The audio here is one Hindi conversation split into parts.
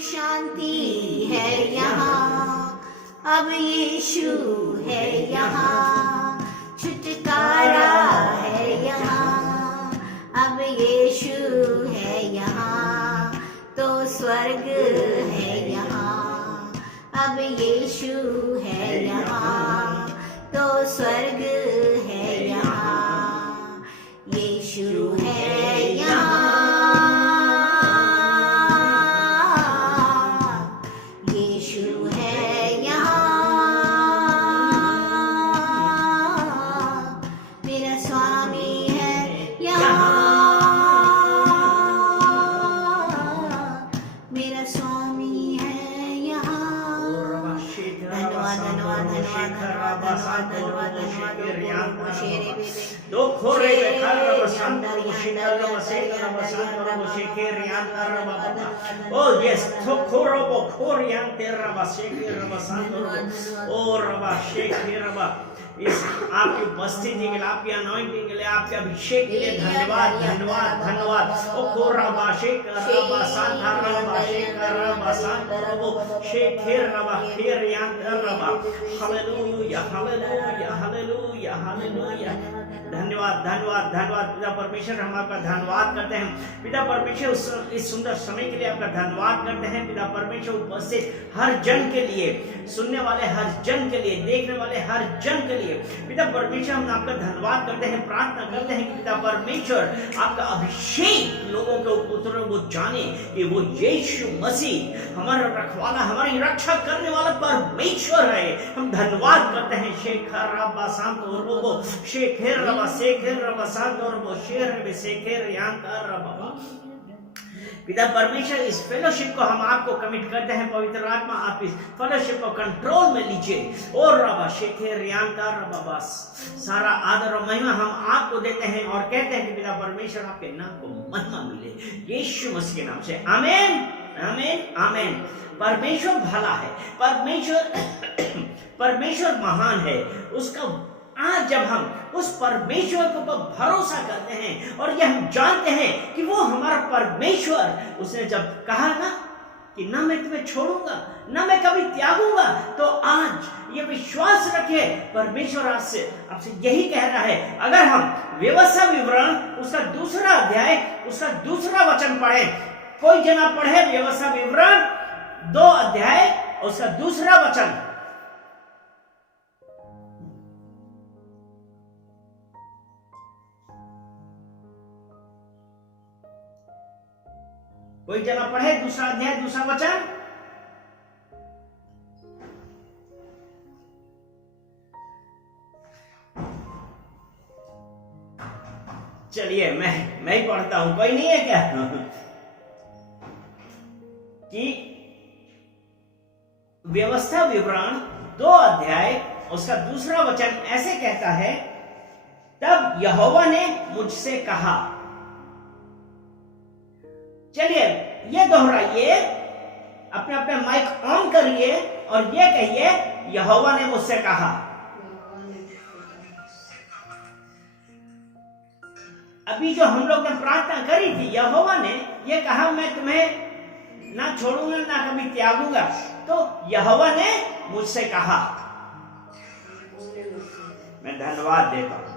शांति है यहाँ, अब यीशु है यहाँ, छुटकारा है यहाँ, अब यीशु है यहाँ, तो स्वर्ग है यहाँ, अब यीशु है यहाँ, तो स्वर्ग है यहाँ, यीशु है यहाँ, यीशु है यहाँ, मेरा स्वामी है यहाँ, मेरा स्वामी है यहाँ। धन्यवाद धन्यवाद धन्यवाद धन्यवाद धन्यवाद धन्यवाद शेरे बेबे दो खोरे बेकार बसंतर मुशिकल बसेकर बसंतर मुशिके रियांतर बाबा ओ यस तो खोरो बो खोरियां तेरा बसेकर बसंतर ओ रबा शेकर रबा इस आपकी उपस्थिति के लिए, आपकी अनॉइंटिंग के लिए, आपके अभिषेक के लिए धन्यवाद धन्यवाद धन्यवाद। ओ कोरा बाशेकर रबा सांतर रबा शेकर रबा सांतर रबो शेकर रबा खेर यांतर रबा हालेलुया हालेलुया हालेलुया हालेलुया। धन्यवाद धन्यवाद धन्यवाद पिता परमेश्वर, हम आपका धन्यवाद करते हैं पिता परमेश्वर, इस सुंदर समय के लिए आपका धन्यवाद करते हैं पिता परमेश्वर। उपस्थित हर जन के लिए, सुनने वाले हर जन के लिए, देखने वाले हर जन के लिए पिता परमेश्वर हम आपका धन्यवाद करते हैं, प्रार्थना करते हैं कि पिता परमेश्वर आपका अभिषेक लोगों के पुत्रों को जाने कि वो यीशु मसीह हमारा रखवाला, हमारी रक्षा करने वाला परमेश्वर है। हम धन्यवाद करते हैं शेखर रबा सांतो रोबो शेखर रबा शेखर रबा सांतो रोबो शेर में शेखर यांतर रबा। पिता परमेश्वर इस फेलोशिप को हम आपको कमिट करते हैं, पवित्र आत्मा आप इस फेलोशिप को कंट्रोल में लीजिए और रबा शेखर यांतर रबा बस सारा आदर और महिमा हम आपको देते हैं और कहते हैं कि पिता परमेश्वर आपके नाम को महिमा मिले यीशु मसीह के नाम से आमीन आमीन आमीन। परमेश्वर भला है, परमेश्वर महान है। उसका आज जब हम उस परमेश्वर के ऊपर भरोसा करते हैं और ये हम जानते हैं कि वो हमारा परमेश्वर, उसने जब कहा ना कि ना मैं तुम्हें छोड़ूंगा ना मैं कभी त्यागूंगा, तो आज ये विश्वास रखे परमेश्वर आपसे यही कह रहा है। अगर हम व्यवस्था विवरण उसका दूसरा अध्याय उसका दूसरा वचन पढ़े, कोई जना पढ़े व्यवस्था विवरण 2 अध्याय उसका दूसरा वचन। कोई जना पढ़े दूसरा अध्याय दूसरा वचन। चलिए मैं ही पढ़ता हूं, कोई नहीं है क्या? कि व्यवस्था विवरण 2 अध्याय उसका दूसरा वचन ऐसे कहता है, तब यहोवा ने मुझसे कहा। चलिए ये दोहराइए, अपने अपने माइक ऑन करिए और ये कहिए यहोवा ने मुझसे कहा। अभी जो हम लोग ने प्रार्थना करी थी, यहोवा ने ये कहा मैं तुम्हें ना छोड़ूंगा ना कभी त्यागूंगा, तो यहोवा ने मुझसे कहा। मैं धन्यवाद देता हूं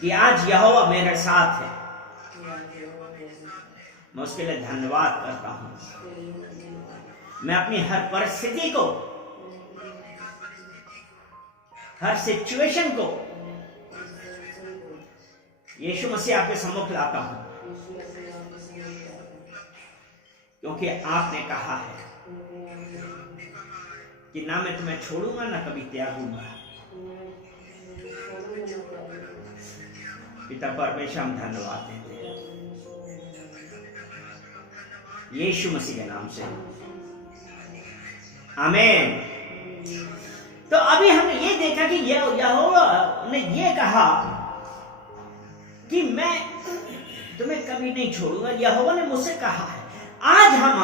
कि आज यहोवा मेरे साथ है, मैं उसके लिए धन्यवाद करता हूं। मैं अपनी हर परिस्थिति को, हर सिचुएशन को यीशु मसीह आपके सम्मुख लाता हूं, क्योंकि आपने कहा है कि ना मैं तुम्हें छोड़ूंगा ना कभी त्यागूंगा। पिता परमेश्वर हम धन्यवाद देते हैं यीशु मसीह के नाम से आमीन। तो अभी हमने ये देखा कि यहोवा ने ये कहा कि मैं तुम्हें कभी नहीं छोड़ूंगा, यहोवा ने मुझसे कहा है। आज हम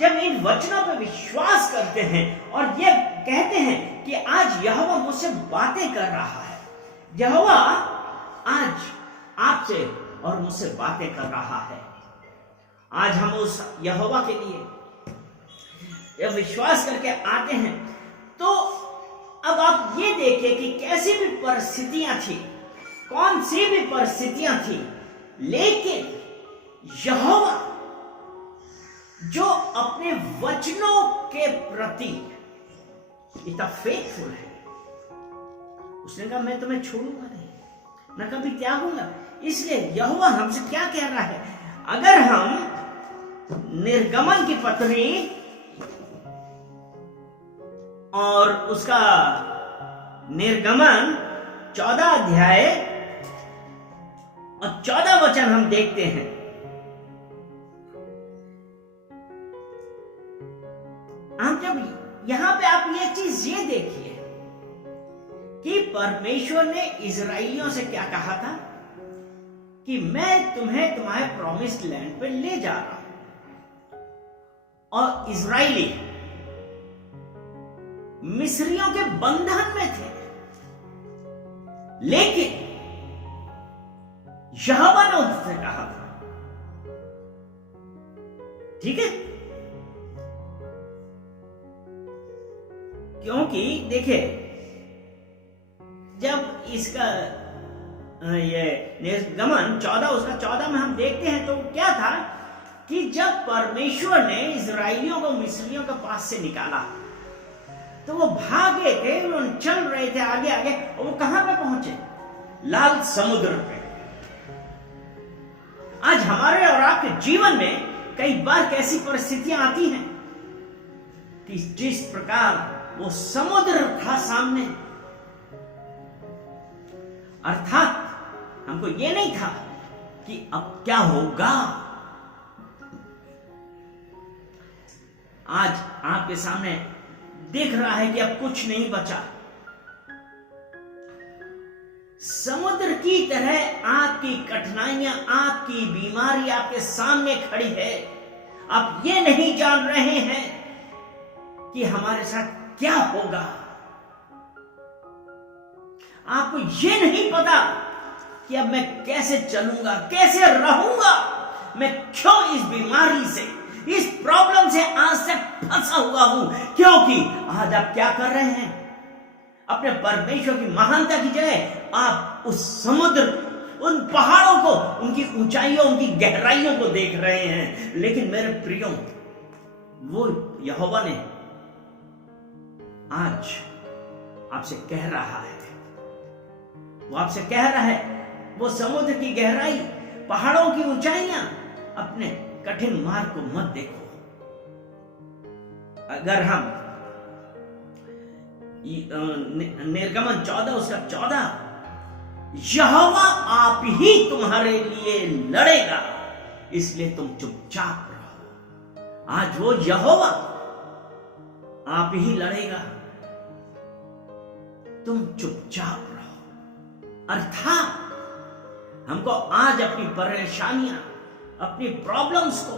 जब इन वचनों पर विश्वास करते हैं और ये कहते हैं कि आज यहोवा मुझसे बातें कर रहा है, यहोवा आज आपसे और मुझसे बातें कर रहा है, आज हम उस यहोवा के लिए जब विश्वास करके आते हैं तो अब आप ये देखिए कि कैसी भी परिस्थितियां थी, कौन सी भी परिस्थितियां थी, लेकिन यहोवा जो अपने वचनों के प्रति इतना फेथफुल है, उसने कहा मैं तुम्हें छोड़ूंगा नहीं, न कभी त्यागूंगा। इसलिए यहोवा हमसे क्या कह रहा है, अगर हम निर्गमन की पत्री और उसका निर्गमन 14 अध्याय और 14 वचन हम देखते हैं, हम जब यहां पे आप ये चीज ये देखिए कि परमेश्वर ने इजराइलियों से क्या कहा था कि मैं तुम्हें तुम्हारे प्रॉमिस्ड लैंड पे ले जा रहा हूं, और इजराइली मिस्रियों के बंधन में थे, लेकिन यहोवा ने उनसे कहा था, ठीक है, क्योंकि देखिए जब इसका ये निर्गमन 14 उसका 14 में हम देखते हैं तो क्या था कि जब परमेश्वर ने इजराइलियों को मिस्रियों के पास से निकाला तो वो भागे थे, वो चल रहे थे आगे आगे, और वो कहां पे पहुंचे, लाल समुद्र पे। आज हमारे और आपके जीवन में कई बार कैसी परिस्थितियां आती हैं कि जिस प्रकार वो समुद्र था सामने, अर्थात हमको ये नहीं था कि अब क्या होगा। आज आपके सामने दिख रहा है कि अब कुछ नहीं बचा, समुद्र की तरह आपकी कठिनाइयां, आपकी बीमारी आपके सामने खड़ी है। आप ये नहीं जान रहे हैं कि हमारे साथ क्या होगा, आपको ये नहीं पता कि अब मैं कैसे चलूंगा, कैसे रहूंगा, मैं क्यों इस बीमारी से, इस प्रॉब्लम से आज तक फंसा हुआ हूं। क्योंकि आज आप क्या कर रहे हैं, अपने परमेश्वर की महानता की जगह आप उस समुद्र, उन पहाड़ों को, उनकी ऊंचाइयों, उनकी गहराइयों को देख रहे हैं। लेकिन मेरे प्रियो, वो यहोवा ने आज आपसे कह रहा है, वो आपसे कह रहा है, वो समुद्र की गहराई, पहाड़ों की ऊंचाइयां, अपने कठिन मार्ग को मत देखो। अगर हम निर्गमन 14 उसका 14, यहोवा आप ही तुम्हारे लिए लड़ेगा, इसलिए तुम चुपचाप रहो। आज वो यहोवा आप ही लड़ेगा, तुम चुपचाप रहो। अर्थात हमको आज अपनी परेशानियां, अपनी प्रॉब्लम्स को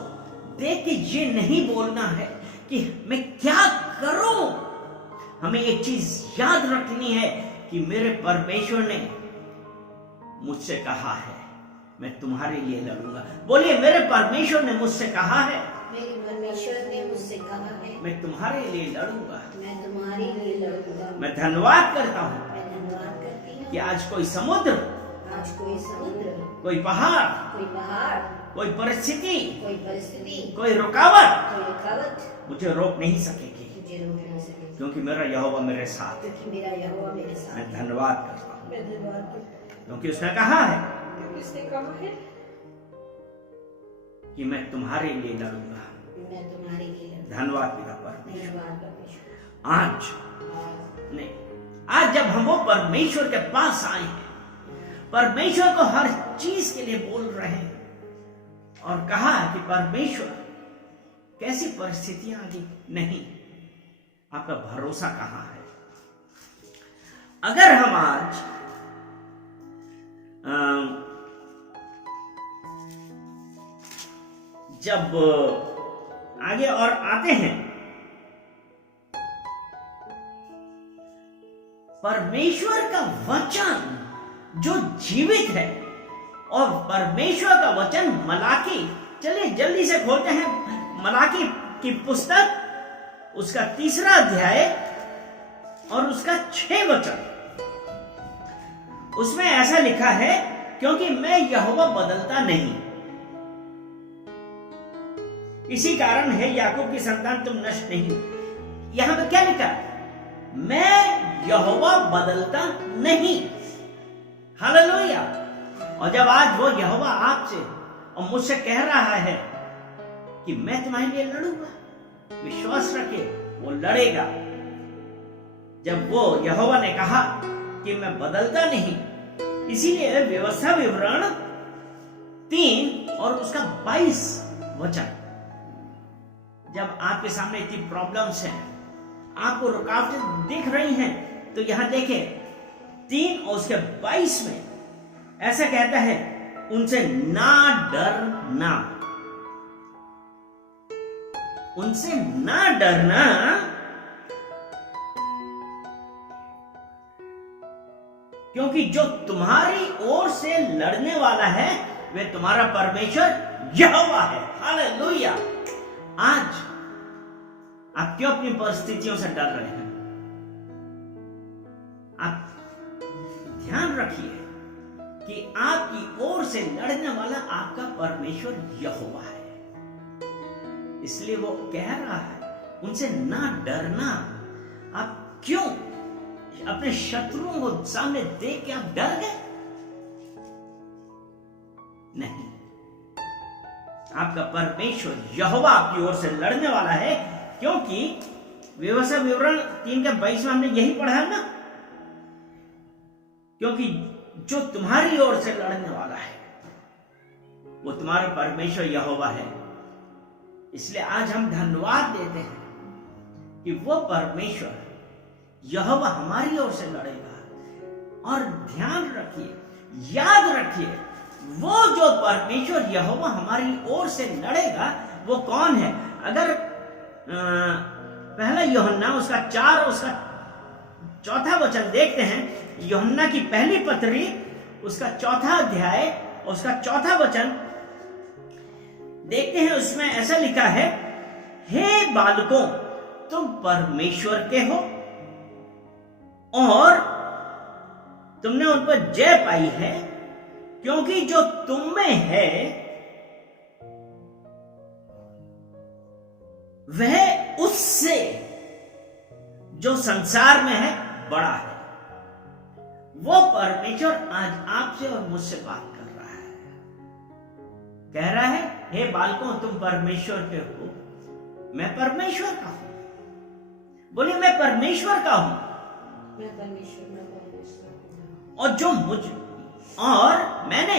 देख के ये नहीं बोलना है कि मैं क्या करूं। हमें एक चीज याद रखनी है कि मेरे परमेश्वर ने मुझसे कहा है, मैं तुम्हारे लिए लड़ूंगा। बोलिए, मेरे परमेश्वर ने मुझसे कहा है, मेरे परमेश्वर ने मुझसे कहा है, मैं तुम्हारे लिए लड़ूंगा, मैं तुम्हारे लिए लड़ूंगा। मैं धन्यवाद करता हूं मैं धन्यवाद करती हूँ कि आज कोई समुद्र, आज कोई समुद्र, कोई पहाड़, कोई पहाड़, कोई परिस्थिति, कोई परिस्थिति, कोई रुकावट कोई रुकावट मुझे रोक नहीं सकेगी, मुझे रोक नहीं सकेगी, क्योंकि मेरा यहोवा मेरे साथ है। क्योंकि मेरा यहोवा मेरे साथ मैं है। धन्यवाद करता हूं मैं धन्यवाद करती क्योंकि उसने कहा है हूँ। उसने कहा है कि मैं तुम्हारे लिए लड़ूंगा। मैं तुम्हारे लिए लड़ूंगा। धन्यवाद पिता परमेश्वर। धन्यवाद परमेश्वर। आज नहीं, आज जब हम वो परमेश्वर के पास आए हैं, परमेश्वर को हर चीज के लिए बोल रहे हैं और कहा कि परमेश्वर कैसी परिस्थितियां आ गई, नहीं, आपका भरोसा कहां है। अगर हम आज जब आगे और आते हैं, परमेश्वर का वचन जो जीवित है, और परमेश्वर का वचन मलाकी चलिए जल्दी से खोलते हैं मलाकी की पुस्तक, उसका 3 अध्याय और उसका 6 वचन। उसमें ऐसा लिखा है, क्योंकि मैं यहोवा बदलता नहीं, इसी कारण है याकूब की संतान तुम नष्ट नहीं। यहां पर क्या लिखा? मैं यहोवा बदलता नहीं। हालेलुया। और जब आज वो यहोवा आपसे और मुझसे कह रहा है कि मैं तुम्हारे लिए लड़ूंगा, विश्वास रखिए वो लड़ेगा। जब वो यहोवा ने कहा कि मैं बदलता नहीं, इसीलिए व्यवस्था विवरण 3 और उसका 22 वचन, जब आपके सामने इतनी प्रॉब्लम्स हैं, आपको रुकावटें दिख रही हैं, तो यहां देखें 3 और उसके 22 में ऐसा कहता है, उनसे ना डरना, उनसे ना डरना, क्योंकि जो तुम्हारी ओर से लड़ने वाला है वे तुम्हारा परमेश्वर यहोवा है। हालेलुया। आज आप क्यों अपनी परिस्थितियों से डर रहे हैं? आप ध्यान रखिए कि आपकी ओर से लड़ने वाला आपका परमेश्वर यहोवा है। इसलिए वो कह रहा है उनसे ना डरना। आप क्यों अपने शत्रुओं को सामने देख के आप डर गए? नहीं, आपका परमेश्वर यहोवा आपकी ओर से लड़ने वाला है, क्योंकि व्यवस्था विवरण 3 के 22 में हमने यही पढ़ा है ना, क्योंकि जो तुम्हारी ओर से लड़ने वाला है वो तुम्हारा परमेश्वर यहोवा है। इसलिए आज हम धन्यवाद देते हैं कि वो परमेश्वर यहोवा हमारी ओर से लड़ेगा। और ध्यान रखिए, याद रखिए, वो जो परमेश्वर यहोवा हमारी ओर से लड़ेगा वो कौन है? अगर पहला यूहन्ना उसका 4 उसका 4था वचन देखते हैं, यूहन्ना की पहली पत्री उसका 4था अध्याय उसका 4था वचन देखते हैं। उसमें ऐसा लिखा है, हे बालकों तुम परमेश्वर के हो और तुमने उन पर जय पाई है, क्योंकि जो तुम में है वह उससे जो संसार में है बड़ा है। वो परमेश्वर आज आपसे और मुझसे बात कर रहा है, कह रहा है, हे बालकों तुम परमेश्वर के हो, मैं परमेश्वर का हूं। बोलिए, मैं परमेश्वर का हूं। मैं परमेश्वर और जो मुझ और मैंने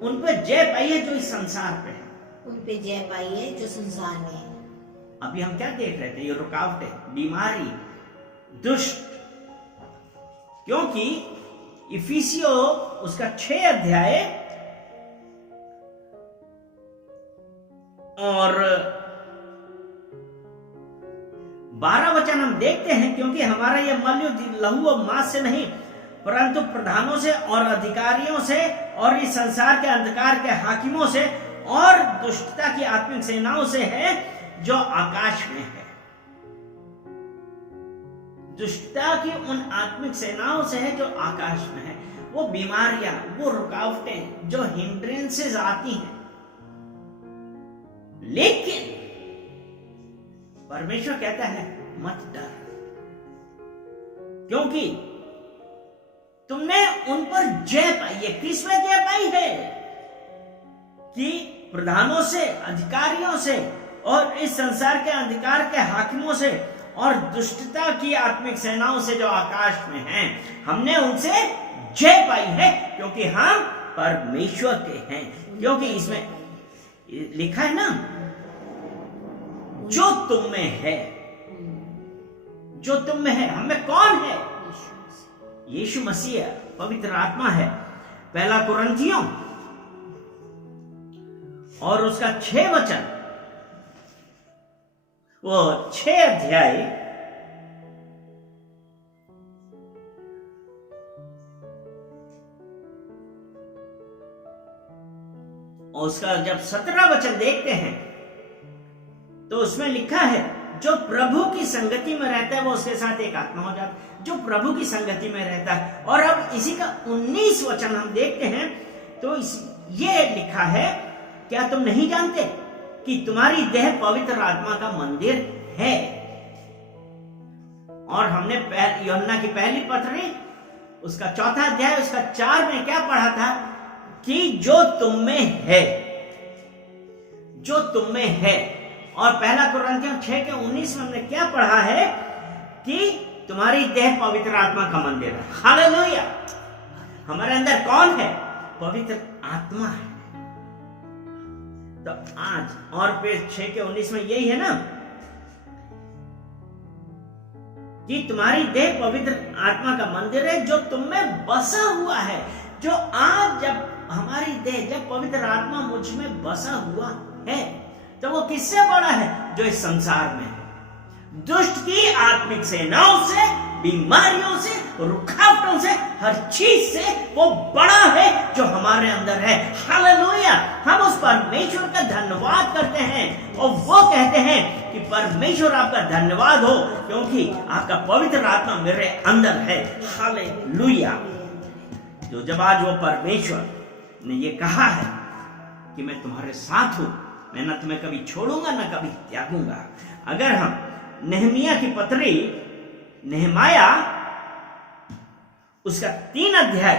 उन पर जय पाई है जो इस संसार पे है। उन पे जय पाई है जो संसार में है। अभी हम क्या देख रहे थे? ये रुकावटें, बीमारी, दुष्ट। क्योंकि इफिसियो उसका 6 अध्याय और 12 वचन हम देखते हैं, क्योंकि हमारा यह मल्लयुद्ध लहू और मांस से नहीं परंतु प्रधानों से और अधिकारियों से और इस संसार के अंधकार के हाकिमों से और दुष्टता की आत्मिक सेनाओं से है जो आकाश में है। दुष्टता की उन आत्मिक सेनाओं से है जो आकाश में है। वो बीमारियां, वो रुकावटें जो हिंड्रेंसेस आती हैं, लेकिन परमेश्वर कहता है मत डर, क्योंकि तुमने उन पर जय पाई है। किसमें जय पाई है? कि प्रधानों से, अधिकारियों से और इस संसार के अंधकार के हाकिमों से और दुष्टता की आत्मिक सेनाओं से जो आकाश में हैं, हमने उनसे जय पाई है, क्योंकि हम परमेश्वर के हैं। क्योंकि इसमें लिखा है ना, जो तुम में है, जो तुम में है। हमें कौन है? यीशु मसीह, पवित्र आत्मा है। पहला कुरिन्थियों और उसका 6 वचन, वो 6 अध्याय और उसका जब 17 वचन देखते हैं तो उसमें लिखा है, जो प्रभु की संगति में रहता है वो उसके साथ एक आत्मा हो जाता है। जो प्रभु की संगति में रहता है। और अब इसी का 19 वचन हम देखते हैं तो ये लिखा है, क्या तुम नहीं जानते कि तुम्हारी देह पवित्र आत्मा का मंदिर है। और हमने यूहन्ना की पहली पत्री उसका 4 अध्याय उसका 4 में क्या पढ़ा था कि जो तुम में है, जो तुम में है। और पहला कुरिन्थियों 6:19 में हमने क्या पढ़ा है कि तुम्हारी देह पवित्र आत्मा का मंदिर है। हालेलुया। हमारे अंदर कौन है? पवित्र आत्मा है। तो आज और फिर 6:19 में यही है ना कि तुम्हारी देह पवित्र आत्मा का मंदिर है जो तुम में बसा हुआ है। जो आज जब हमारी देह, जब पवित्र आत्मा मुझ में बसा हुआ है तो वो किससे बड़ा है? जो इस संसार में है। दुष्ट की आत्मिक सेनाओं से, बीमारियों से, रुकावटों से, हर चीज से वो बड़ा है जो हमारे अंदर है। हालेलुया। हम उस परमेश्वर का धन्यवाद करते हैं और वो कहते हैं कि परमेश्वर आपका धन्यवाद हो क्योंकि आपका पवित्र आत्मा मेरे अंदर है। हालेलुया। तो जब आज वो परमेश्वर ने ये कहा है कि मैं तुम्हारे साथ हूं, मैं ना तुम्हें कभी छोड़ूंगा ना कभी त्यागूंगा। अगर हम नेहमिया की पत्री, नेहमाया उसका 3 अध्याय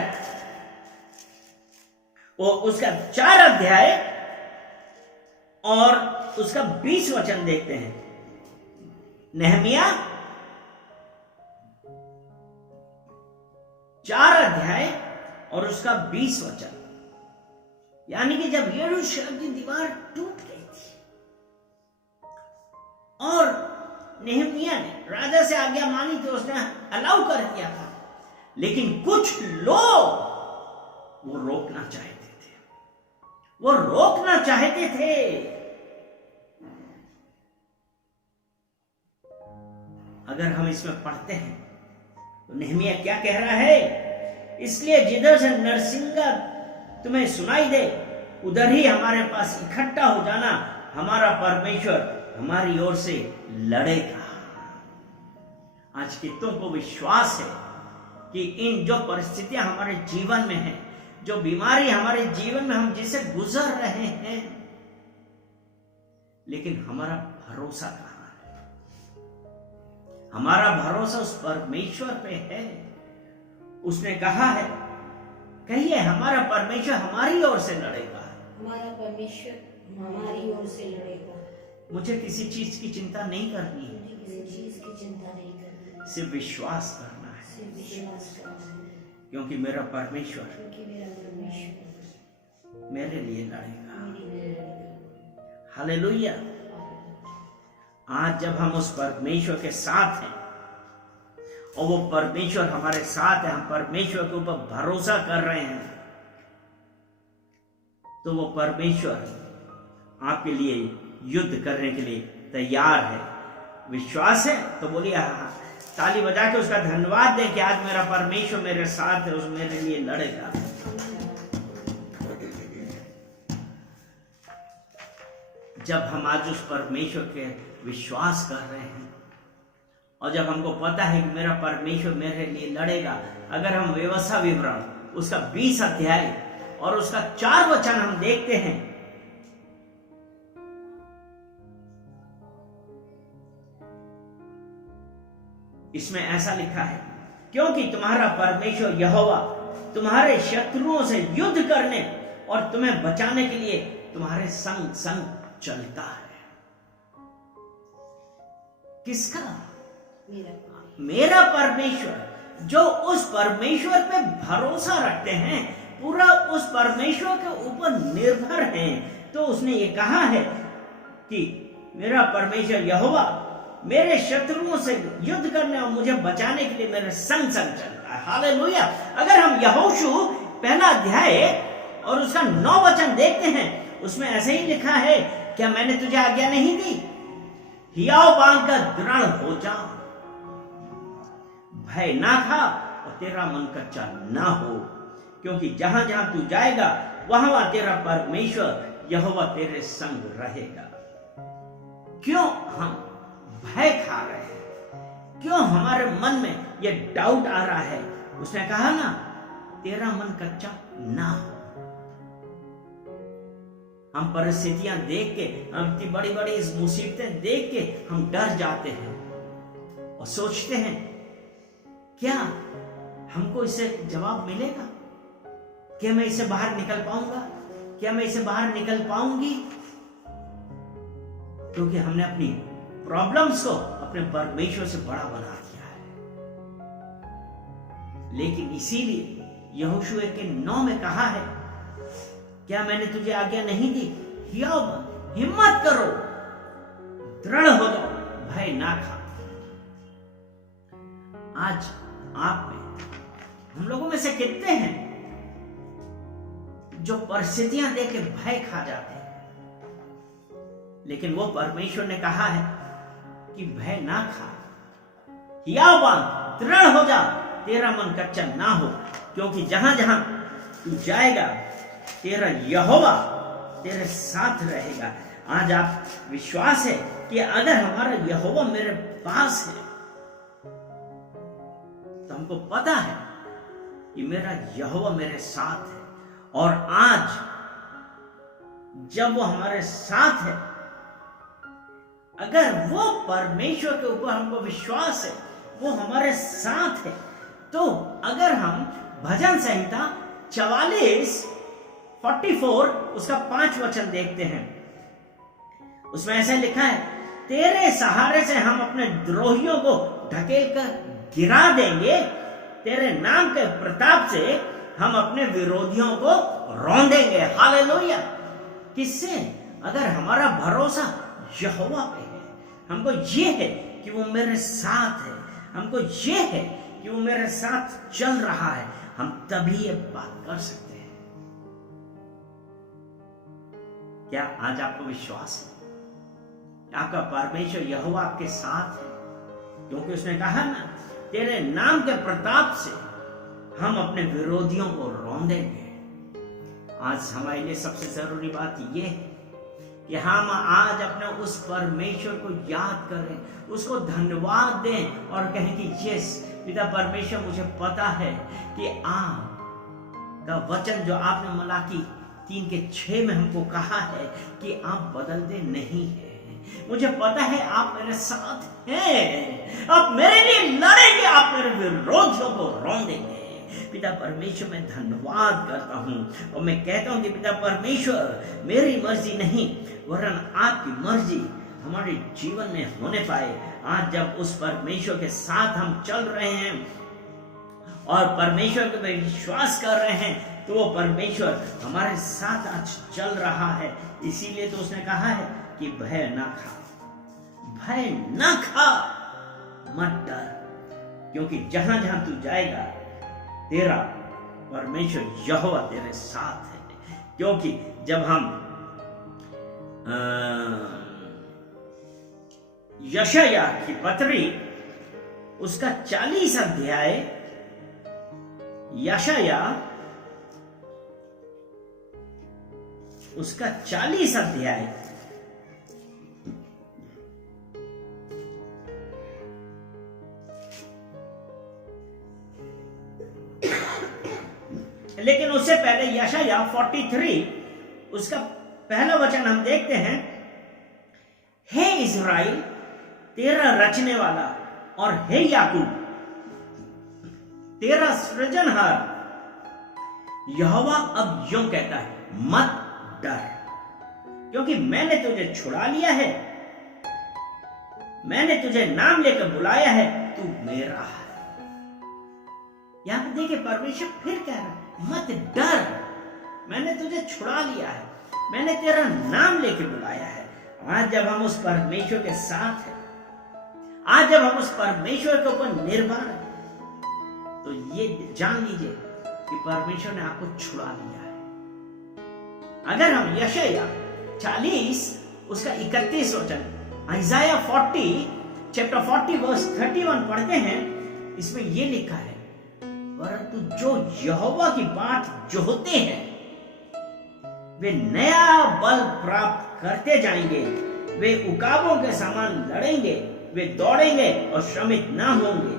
और उसका 4 अध्याय और उसका 20 वचन देखते हैं। नेहमिया 4 अध्याय और उसका 20 वचन। यानी कि जब यरूशलेम की दीवार टूट गई थी और नेहमिया ने राजा से आज्ञा मानी तो उसने अलाउ कर दिया था, लेकिन कुछ लोग वो रोकना चाहते थे, वो रोकना चाहते थे। अगर हम इसमें पढ़ते हैं तो नेहमिया क्या कह रहा है? इसलिए जिधर से नरसिंगा तुम्हें सुनाई दे उधर ही हमारे पास इकट्ठा हो जाना, हमारा परमेश्वर हमारी ओर से लड़ेगा। आज कितनों को विश्वास है कि इन जो परिस्थितियां हमारे जीवन में हैं, जो बीमारी हमारे जीवन में हम जिसे गुजर रहे हैं, लेकिन हमारा भरोसा कहां है? हमारा भरोसा उस परमेश्वर पे है। उसने कहा है, कहिए हमारा परमेश्वर हमारी ओर से लड़ेगा। हमारा परमेश्वर हमारी ओर से लड़ेगा। मुझे किसी चीज की चिंता नहीं करनी है, मुझे किसी चीज की चिंता नहीं करनी, सिर्फ विश्वास करना है, सिर्फ विश्वास करना है, क्योंकि मेरा परमेश्वर क्योंकि मेरा परमेश्वर मेरे लिए लड़ेगा। मेरे लिए लड़ेगा। हालेलुया। आज जब हम उस परमेश्वर के साथ हैं और वो परमेश्वर हमारे साथ है, हम परमेश्वर के ऊपर भरोसा कर रहे हैं, तो वो परमेश्वर आपके लिए युद्ध करने के लिए तैयार है। विश्वास है तो बोलिए हाँ। ताली बजा के उसका धन्यवाद दें कि आज मेरा परमेश्वर मेरे साथ है, उस मेरे लिए लड़ेगा। जब हम आज उस परमेश्वर के विश्वास कर रहे हैं और जब हमको पता है कि मेरा परमेश्वर मेरे लिए लड़ेगा, अगर हम व्यवस्था विवरण उसका 20 अध्याय और उसका 4 वचन हम देखते हैं, इसमें ऐसा लिखा है, क्योंकि तुम्हारा परमेश्वर यहोवा तुम्हारे शत्रुओं से युद्ध करने और तुम्हें बचाने के लिए तुम्हारे संग संग चलता है। किसका? मेरा परमेश्वर। जो उस परमेश्वर पे भरोसा रखते हैं, पूरा उस परमेश्वर के ऊपर निर्भर हैं, तो उसने ये कहा है कि मेरा परमेश्वर यहोवा मेरे शत्रुओं से युद्ध करने और मुझे बचाने के लिए मेरे संग संग चलता है। हालेलुया। अगर हम यहोशू 1 अध्याय और उसका 9 वचन देखते हैं, उसमें ऐसे ही लिखा है, क्या मैंने तुझे आज्ञा नहीं दी? हियाव बांधकर दृढ़ हो जा, भय ना खा और तेरा मन कच्चा ना हो, क्योंकि जहां जहां तू जाएगा वहां वहां तेरा परमेश्वर यहोवा तेरे संग रहेगा। क्यों हम भय खा रहे हैं? क्यों हमारे मन में यह डाउट आ रहा है? उसने कहा ना, तेरा मन कच्चा ना हो। हम परिस्थितियां देख के, हम इतनी बड़ी बड़ी इस मुसीबतें देख के हम डर जाते हैं और सोचते हैं क्या हमको इससे जवाब मिलेगा? क्या मैं इससे बाहर निकल पाऊंगा? क्या मैं इससे बाहर निकल पाऊंगी? क्योंकि हमने अपनी प्रॉब्लम्स को अपने परमेश्वर से बड़ा बना दिया है। लेकिन इसीलिए यहोशू 1:9 में कहा है, क्या मैंने तुझे आज्ञा नहीं दी? हिम्मत करो, दृढ़ हो जाओ, भय ना खा। आज आप में, हम लोगों में से कितने हैं जो परिस्थितियां देख के भय खा जाते हैं? लेकिन वो परमेश्वर ने कहा है कि भय ना खा, हियाव बांध, दृढ़ हो जा, तेरा मन कच्चा ना हो, क्योंकि जहां जहां तू जाएगा तेरा यहोवा तेरे साथ रहेगा। आज आप विश्वास है कि अगर हमारा यहोवा मेरे पास है तो हमको पता है कि मेरा यहोवा मेरे साथ है। और आज जब वो हमारे साथ है, अगर वो परमेश्वर के ऊपर हमको विश्वास है, वो हमारे साथ है, तो अगर हम भजन संहिता 44 उसका 5 वचन देखते हैं, उसमें ऐसे लिखा है, तेरे सहारे से हम अपने द्रोहियों को ढकेल कर गिरा देंगे, तेरे नाम के प्रताप से हम अपने विरोधियों को रौंदेंगे। हालेलुया। किससे? अगर हमारा भरोसा यहोवा पे है, हमको ये है कि वो मेरे साथ है, हमको ये है कि वो मेरे साथ चल रहा है, हम तभी ये बात कर सकते हैं। क्या आज आपको विश्वास है आपका परमेश्वर यहोवा आपके साथ है? क्योंकि उसने कहा ना, तेरे नाम के प्रताप से हम अपने विरोधियों को रौंदेंगे। आज हमारे लिए सबसे जरूरी बात यह है कि हम आज अपने उस परमेश्वर को याद करें, उसको धन्यवाद दें और कहें कि यस पिता परमेश्वर, मुझे पता है कि आपका वचन जो आपने मलाकी 3:6 में हमको कहा है कि आप बदलते नहीं हैं। मुझे पता है आप मेरे साथ हैं, आप मेरे लिए लड़ेंगे, आप मेरे विरोधियों को रौंदेंगे। पिता परमेश्वर, मैं धन्यवाद करता हूं और मैं कहता हूं कि पिता परमेश्वर, मेरी मर्जी नहीं वरन आपकी मर्जी हमारे जीवन में होने पाए। आज जब उस परमेश्वर के साथ हम चल रहे हैं और परमेश्वर के में विश्वास कर रहे हैं, तो वो परमेश्वर हमारे साथ आज चल रहा है। इसीलिए तो उसने कहा है कि भय ना खा, भय ना खा, मत डर, क्योंकि जहां जहां तू जाएगा तेरा परमेश्वर यहोवा तेरे साथ है। क्योंकि जब हम यशायाह की पत्री उसका 40 अध्याय, यशायाह उसका 40 अध्याय लेकिन उससे पहले यशायाह 43 उसका पहला वचन हम देखते हैं, हे इज़राइल तेरा रचने वाला और हे याकूब तेरा सृजनहार यहोवा अब यूं कहता है, मत डर, क्योंकि मैंने तुझे छुड़ा लिया है, मैंने तुझे नाम लेकर बुलाया है, तू मेरा है। यहां पर देखिए परमेश्वर फिर कह रहा है, मत डर, मैंने तुझे छुड़ा लिया है, मैंने तेरा नाम लेके बुलाया है। आज जब हम उस परमेश्वर के साथ हैं, आज जब हम उस परमेश्वर के ऊपर निर्भर हैं, तो ये जान लीजिए कि परमेश्वर ने आपको छुड़ा लिया है। अगर हम यशायाह 40 उसका 31 वचन, आइज़ाया 40 चैप्टर 40 वर्स 31 पढ़ते हैं, इसमें ये लिखा है, परंतु जो यहोवा की बाट जोहते हैं वे नया बल प्राप्त करते जाएंगे। वे उकाबों के समान लड़ेंगे, वे दौड़ेंगे और श्रमित ना होंगे,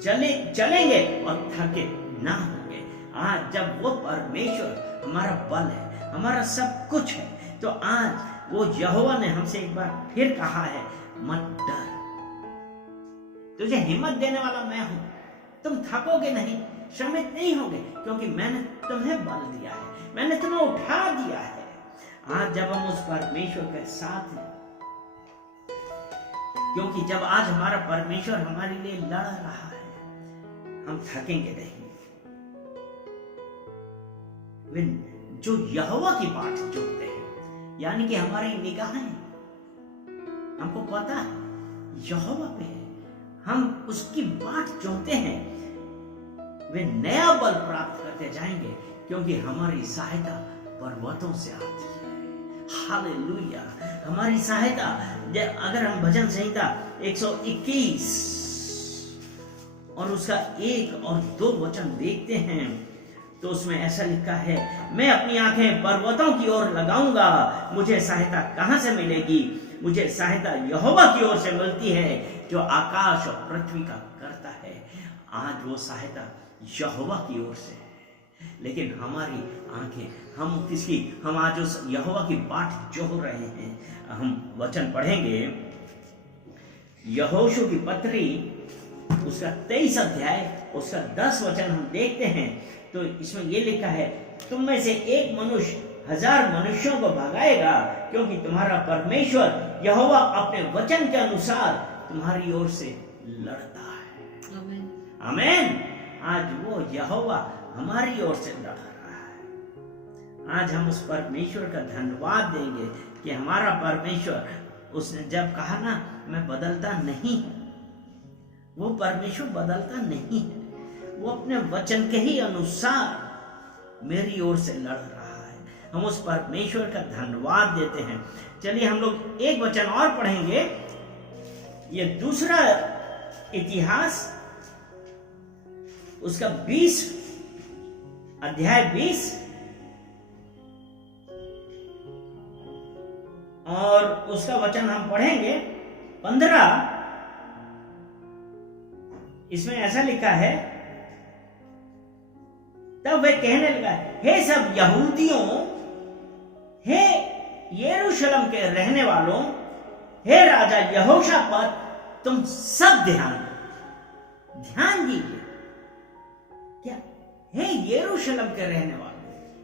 चलेंगे और थके ना होंगे। आज जब वो परमेश्वर हमारा बल है, हमारा सब कुछ है, तो आज वो यहोवा ने हमसे एक बार फिर कहा है, मत डर, तुझे हिम्मत देने वाला मैं हूं, तुम थकोगे नहीं, श्रमित नहीं होगे, क्योंकि मैंने तुम्हें बल दिया है, मैंने तुम्हें उठा दिया है। आज जब हम उस परमेश्वर के साथ हैं, क्योंकि जब आज हमारा परमेश्वर हमारे लिए लड़ रहा है, हम थकेंगे नहीं। वे जो यहोवा की बाट जोहते हैं, यानी कि हमारी निगाहें हमको पता है यहोवा पे है, हम उसकी बाट जोहते हैं, वे नया बल प्राप्त करते जाएंगे, क्योंकि हमारी सहायता पर्वतों से आती है। हालेलुया। हमारी सहायता, अगर हम भजन संहिता 121 और उसका 1 और 2 वचन देखते हैं, तो उसमें ऐसा लिखा है, मैं अपनी आंखें पर्वतों की ओर लगाऊंगा, मुझे सहायता कहां से मिलेगी? मुझे सहायता यहोवा की ओर से मिलती है, जो आकाश और पृथ्वी का करता है। आज वो सहायता यहोवा की ओर से है, लेकिन हमारी आंखें, हम आज उस यहोवा की बाट जोह रहे हैं। हम वचन पढ़ेंगे, यहोशू की पत्री उसका 23 अध्याय उसका 10 वचन हम देखते हैं, तो इसमें यह लिखा है, तुम में से एक मनुष्य 1000 मनुष्यों को भगाएगा, क्योंकि तुम्हारा परमेश्वर यहोवा अपने वचन के अनुसार तुम्हारी ओर से लड़ता है। आमीन। आज वो यहोवा हमारी ओर से लड़ रहा है। आज हम उस परमेश्वर का धन्यवाद देंगे कि हमारा परमेश्वर, उसने जब कहा ना, मैं बदलता नहीं, वो परमेश्वर बदलता नहीं है, वो अपने वचन के ही अनुसार मेरी ओर से लड़ रहा है। हम उस परमेश्वर का धन्यवाद देते हैं। चलिए हम लोग एक वचन और पढ़ेंगे, ये दूसरा इतिहास उसका 20 अध्याय 20 और उसका वचन हम पढ़ेंगे 15। इसमें ऐसा लिखा है, तब वह कहने लगा, हे सब यहूदियों, हे यरूशलेम के रहने वालों, हे राजा यहोशापात, तुम सब ध्यान दीजिए। क्या? हे यरूशलेम के रहने वालों,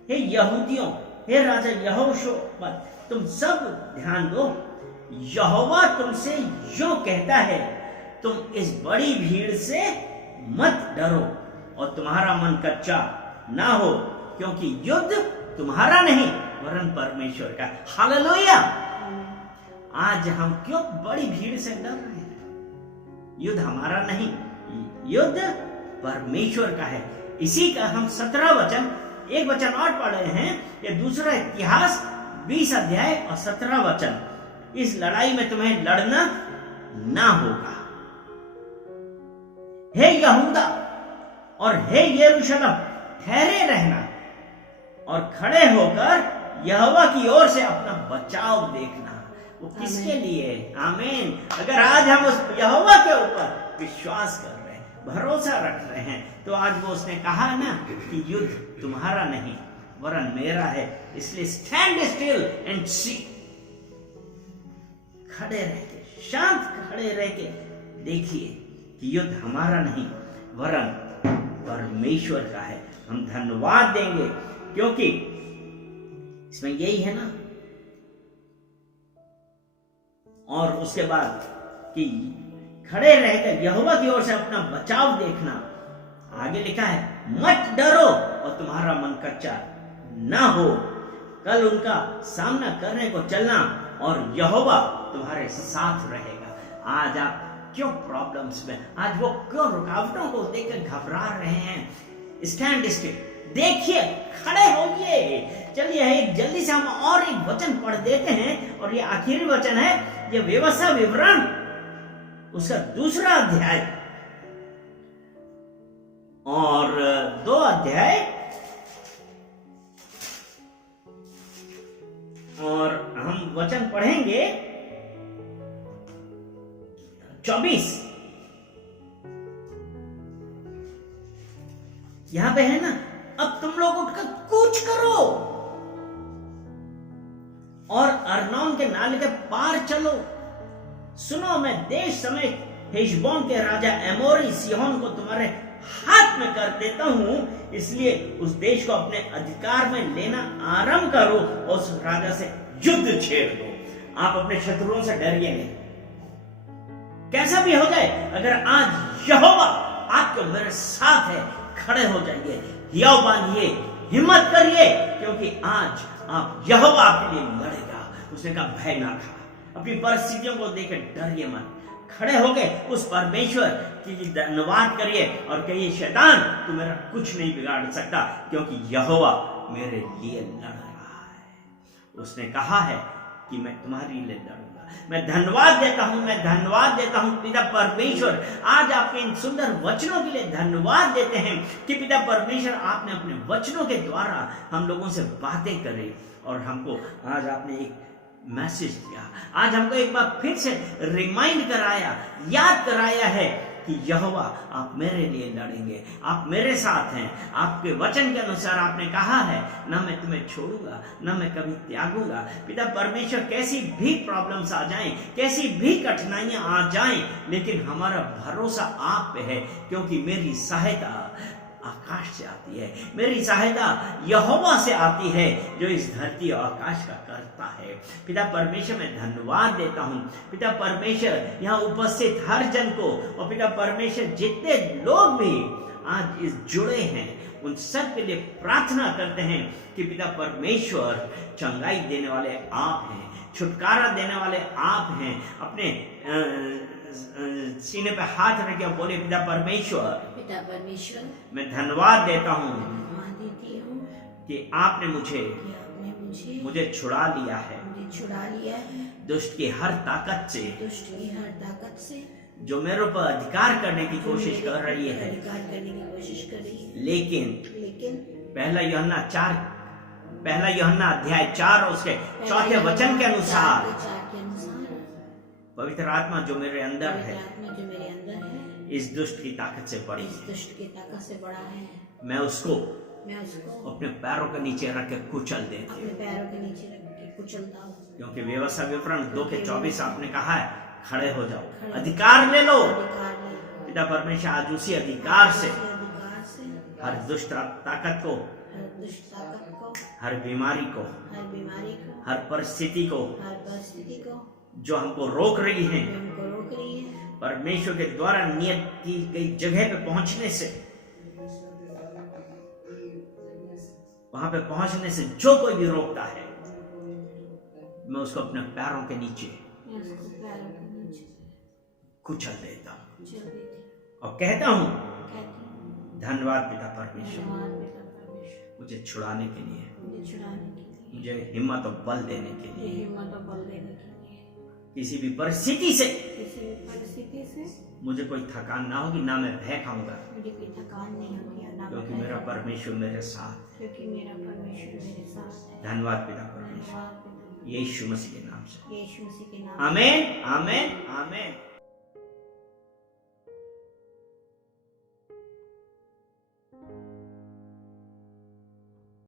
हे यहूदियों, हे राजा यहोशापात, तुम सब ध्यान दो। यहोवा तुमसे यूं कहता है, तुम इस बड़ी भीड़ से मत डरो और तुम्हारा मन कच्चा ना हो, क्योंकि युद्ध तुम्हारा नहीं वरन परमेश्वर का। हालेलुया। आज हम क्यों बड़ी भीड़ से डर रहे हैं? युद्ध हमारा नहीं, युद्ध परमेश्वर का है। इसी का हम 17 वचन, एक वचन और पढ़ रहे हैं, ये दूसरा इतिहास 20 अध्याय और 17 वचन। इस लड़ाई में तुम्हें लड़ना ना होगा। हे यहूदा और हे यरूशलेम, ठहरे रहना और खड़े होकर यहोवा की ओर से अपना बचाव देखना। वो किसके लिए? आमीन। अगर आज हम उस यहोवा के ऊपर विश्वास कर रहे हैं, भरोसा रख रहे हैं, तो आज वो उसने कहा ना कि युद्ध तुम्हारा नहीं वरन मेरा है, इसलिए स्टैंड स्टिल एंड सी। खड़े रह के, शांत खड़े रह के देखिए कि युद्ध हमारा नहीं वरन परमेश्वर का है। हम धन्यवाद देंगे, क्योंकि इसमें यही है ना। और उसके बाद कि खड़े रहकर यहोवा की ओर से अपना बचाव देखना। आगे लिखा है, मत डरो और तुम्हारा मन कच्चा ना हो। कल उनका सामना करने को चलना और यहोवा तुम्हारे साथ रहेगा। आज आप क्यों प्रॉब्लम्स में, आज वो क्यों रुकावटों को देखकर घबरा रहे हैं? स्टैंड स्टिल, देखिए, खड़े होइए। चलिए एक जल्दी से हम और एक वचन पढ़ देते हैं, और ये आखिरी वचन है, ये व्यवस्था विवरण उसका 2 अध्याय और 2 अध्याय और हम वचन पढ़ेंगे 24। यहां पे है ना, अब तुम लोग उठकर कूच करो और अर्नोन के नाले के पार चलो। सुनो, मैं देश समेत हेशबोन के राजा एमोरी सिहोन को तुम्हारे हाथ में कर देता हूं, इसलिए उस देश को अपने अधिकार में लेना आरंभ करो और उस राजा से युद्ध छेड़ दो। आप अपने शत्रुओं से डरिए नहीं, कैसा भी हो जाए। अगर आज यहोवा आपके मेरे साथ है, खड़े हो जाइए, हियाव बांधिए, हिम्मत करिए, क्योंकि आज आप यहोवा आपके लिए लड़ेगा। उसने कहा भय ना खा, अपनी परिस्थितियों को देखकर डरिए मत, खड़े होके उस परमेश्वर की धन्यवाद करिए और कहिए शैतान तू मेरा कुछ नहीं बिगाड़ सकता, क्योंकि यहोवा मेरे लिए लड़ रहा है। उसने कहा है कि मैं तुम्हारे लिए लड़ूंगा। मैं धन्यवाद देता हूं, मैं धन्यवाद देता हूं पिता परमेश्वर। आज आपके इन सुंदर वचनों के लिए धन्यवाद देते हैं कि पिता परमेश्वर आपने अपने वचनों के द्वारा हम लोगों से बातें करी और हमको आज आपने एक मैसेज दिया। आज हमको एक बार फिर से रिमाइंड कराया, याद कराया है कि यहोवा आप मेरे लिए लड़ेंगे, आप मेरे साथ हैं। आपके वचन के अनुसार आपने कहा है ना मैं तुम्हें छोड़ूंगा ना मैं कभी त्यागूंगा। पिता परमेश्वर कैसी भी प्रॉब्लम्स आ जाएं, कैसी भी कठिनाइयां आ जाएं, लेकिन हमारा भरोसा आप पे है, क्योंकि मेरी सहायता आकाश से आती है, मेरी सहायता यहोवा से आती है जो इस धरती और आकाश का करता है। पिता परमेश्वर मैं धन्यवाद देता हूँ पिता परमेश्वर यहाँ उपस्थित हर जन को, और पिता परमेश्वर जितने लोग भी आज इस जुड़े हैं उन सब के लिए प्रार्थना करते हैं कि पिता परमेश्वर चंगाई देने वाले आप हैं, छुटकारा देने वाले आप हैं। अपने सीने पे हाथ रख के बोले पिता परमेश्वर मैं धन्यवाद देता हूँ कि आपने मुझे छुड़ा लिया है दुष्ट की हर ताकत से जो मेरे ऊपर अधिकार करने की कोशिश कर रही है। लेकिन पहला यूहन्ना अध्याय 4 और उसके 4 वचन के अनुसार पवित्र आत्मा जो मेरे अंदर है इस दुष्ट की ताकत से बड़ा है। मैं उसको अपने पैरों के नीचे रख के कुचल देता हूँ, क्योंकि व्यवस्था विवरण 2:24 आपने कहा है खड़े हो जाओ, अधिकार ले लो। पिता परमेश्वर आज उसी अधिकार से हर दुष्ट ताकत को, हर बीमारी को, हर परिस्थिति को जो हमको रोक रही है, परमेश्वर के द्वारा नियत की गई जगह पे पहुंचने से, वहां पे पहुंचने से जो कोई भी रोकता है, मैं उसको अपने पैरों के नीचे कुचल देता हूं और कहता हूं धन्यवाद पिता परमेश्वर मुझे छुड़ाने के लिए, मुझे हिम्मत और बल देने के लिए। किसी भी परिस्थिति से मुझे कोई थकान ना होगी, ना मैं भय खाऊंगा, क्योंकि मेरा परमेश्वर मेरे साथ है। धन्यवाद पिता परमेश्वर, यीशु मसीह के नाम से, आमीन आमीन आमीन।